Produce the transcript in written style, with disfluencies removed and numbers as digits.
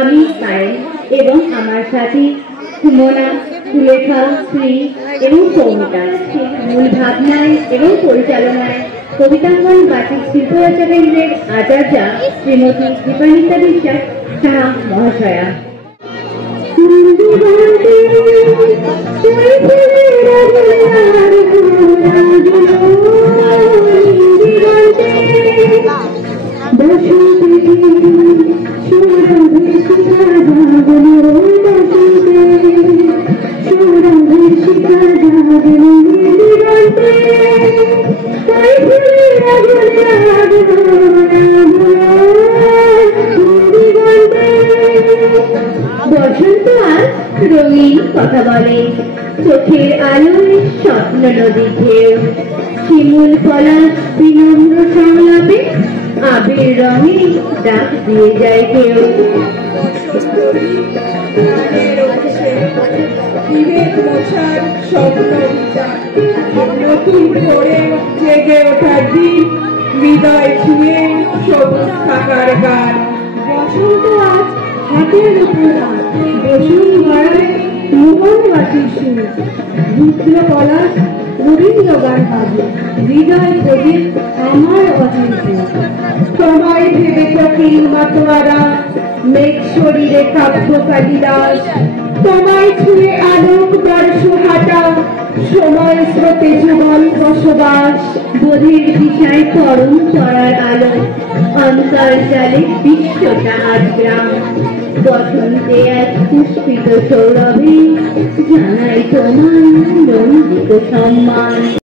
আমি পায়েল এবং আমার সাথী সুমনা, সুলেখা, শ্রী এবং সৌমিতা মূল ভাবনায় এবং পরিচালনায় কবিতাঙ্গন বাচিক শিল্পচর্চা কেন্দ্রের আচার্য শ্রীমতী দীপানিতা বিশ্বাস সাহা মহাশয়া। বসন্ত আজ রঙিন কথা বলে, চোখের আলোয় স্বপ্ন নদীর ঢেউ, শিমুল পলাশ বিনম্র সংলাপে আবির রঙে ডাক দিয়ে যায় কেউ। নতুন করে জেগে ওঠার দিন, হৃদয় ছুঁয়ে সবুজ থাকার গান। বসন্ত আজ হাতের উপর বসুন্ধরায় মোহনবাসীর সুর, রুদ্র পলাশ রবীন্দ্র গান পাবে, হৃদয় প্রদীপ আমার অচিন্ত। তোমায় ভেবে চোখের মাতোয়ারা, মেঘ শরীরে কাব্য কালিদাস, তোমায় ছুঁয়ে আলোক বর্ষ হাঁটা, সময় স্রোতে যুগল বসবাস। বোধের দিশায় পরম চড়ার আলো, অন্তর্জালে বিশ্বটা আজ গ্রাম। বসন্তে এক পুষ্পিত সৌরভে জানাই তোমার রঞ্জিত সম্মান।